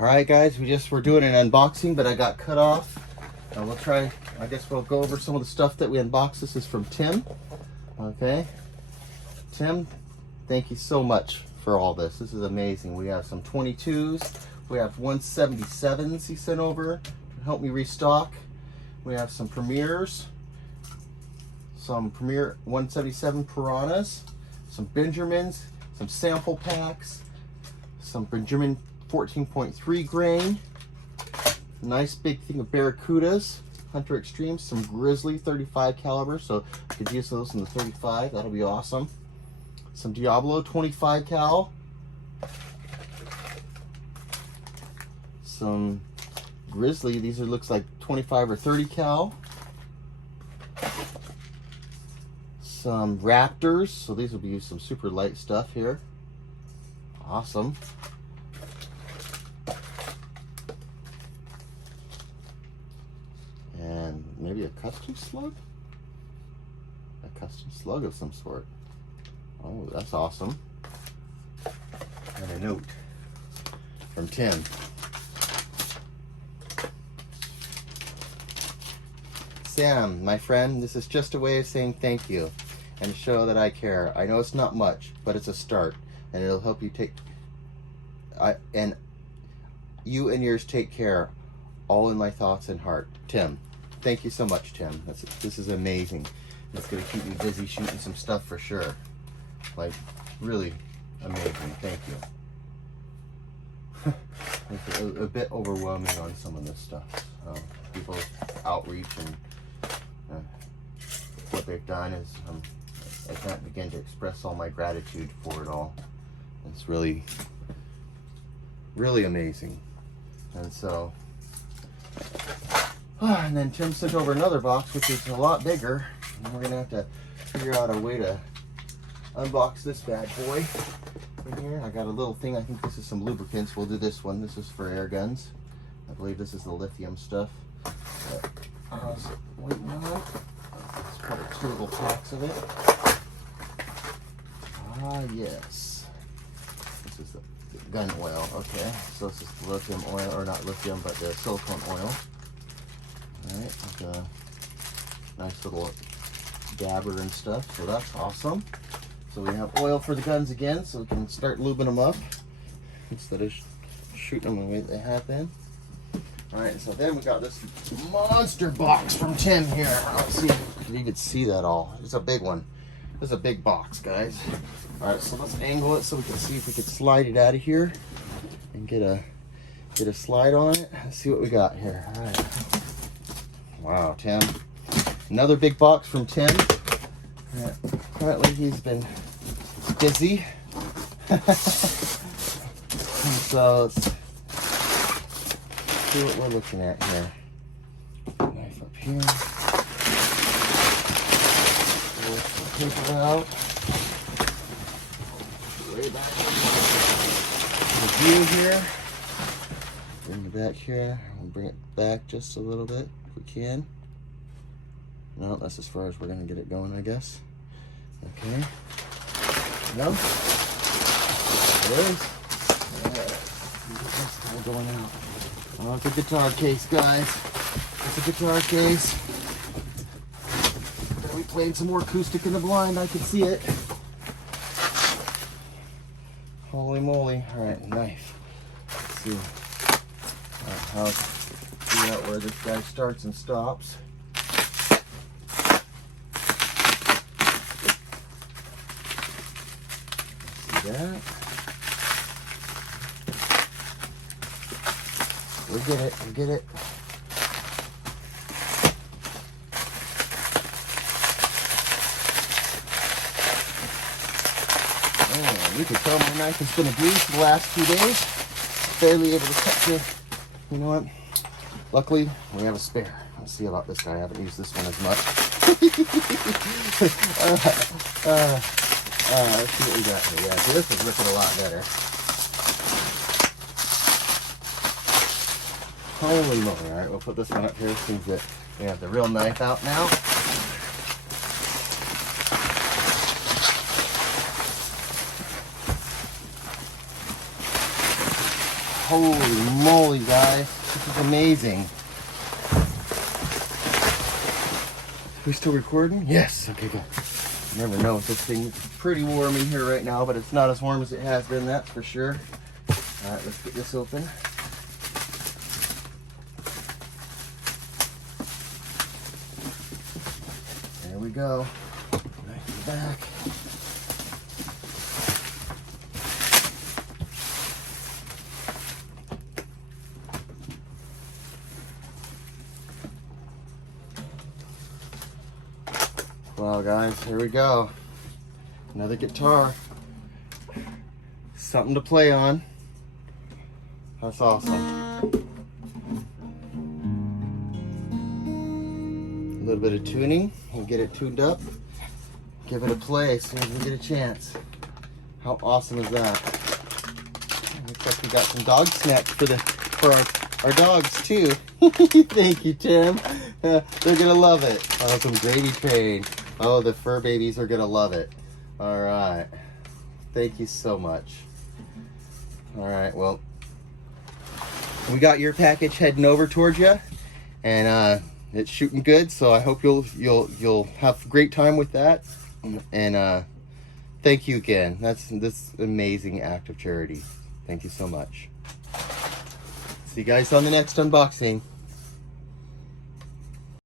All right, guys, we're doing an unboxing, but I got cut off. We'll try, I guess we'll go over some of the stuff that we unboxed. This is from Tim. Okay. Tim, thank you so much for all this. This is amazing. We have some 22s. We have 177s he sent over to help me restock. We have some Premiers. Some Premier 177 Piranhas. Some Benjamins. Some sample packs. Some Benjamin 14.3 grain. Nice big thing of Barracudas, Hunter Extremes, some Grizzly 35 caliber, so I could use those in the 35, that'll be awesome. Some Diablo 25 cal. Some Grizzly, these are looks like 25 or 30 cal. Some Raptors, so these will be some super light stuff here. Awesome. And maybe a custom slug? A custom slug of some sort. Oh, that's awesome. And a note from Tim. Sam, my friend, this is just a way of saying thank you and show that I care. I know it's not much, but it's a start, and it'll help you take and you and yours take care, all in my thoughts and heart. Tim. Thank you so much, Tim. This is amazing. It's going to keep me busy shooting some stuff for sure. Like, really amazing. Thank you. It's a bit overwhelming on some of this stuff. People's outreach and what they've done is, I can't begin to express all my gratitude for it all. It's really, really amazing. And so, and then Tim sent over another box, which is a lot bigger. And we're going to have to figure out a way to unbox this bad boy. Right here, I got a little thing. I think this is some lubricants. We'll do this one. This is for air guns. I believe this is the lithium stuff that I was waiting on. Let's put 2 little packs of it. Ah, yes. This is the gun oil. Okay, so this is the lithium oil, or not lithium, but the silicone oil. Alright, with a nice little dabber and stuff, so that's awesome. So we have oil for the guns again, so we can start lubing them up instead of shooting them the way they have been. Alright, so then we got this monster box from Tim here. Let's see if you can see that all. It's a big one. It's a big box, guys. Alright, so let's angle it so we can see if we can slide it out of here and get a slide on it. Let's see what we got here. Alright. Wow, Tim. Another big box from Tim. Apparently he's been busy. So let's see what we're looking at here. Knife up here. Pull some paper out. Way back the view here. Bring it back here. We'll bring it back just a little bit. We can. No, that's as far as we're going to get it going, I guess. Okay. No. There it is. That's all going out. Oh, it's a guitar case, guys. It's a guitar case. We played some more acoustic in the blind. I can see it. Holy moly. All right, knife. Let's see. All right, how figure out where this guy starts and stops. See that? We get it, we get it. You can tell my knife has been abused the last few days. Barely able to cut through. You know what? Luckily, we have a spare. Let's see about this guy. I haven't used this one as much. Let's see what we got here. Yeah, so this is looking a lot better. Holy moly. Alright, we'll put this one up here. Seems that we have the real knife out now. Holy moly, guys. This is amazing. We still recording? Yes. Okay, good. You never know with this thing. It's pretty warm in here right now, but it's not as warm as it has been, that's for sure. All right, let's get this open. There we go. Right to the back. Well, guys, here we go. Another guitar. Something to play on. That's awesome. A little bit of tuning. We'll get it tuned up. Give it a play as soon as we get a chance. How awesome is that? Looks like we got some dog snacks for our dogs too. Thank you, Tim. They're gonna love it. Oh, some gravy train. Oh, the fur babies are gonna love it. All right. Thank you so much. All right. Well, we got your package heading over towards you, and it's shooting good. So I hope you'll have a great time with that. And thank you again. That's this amazing act of charity. Thank you so much. See you guys on the next unboxing.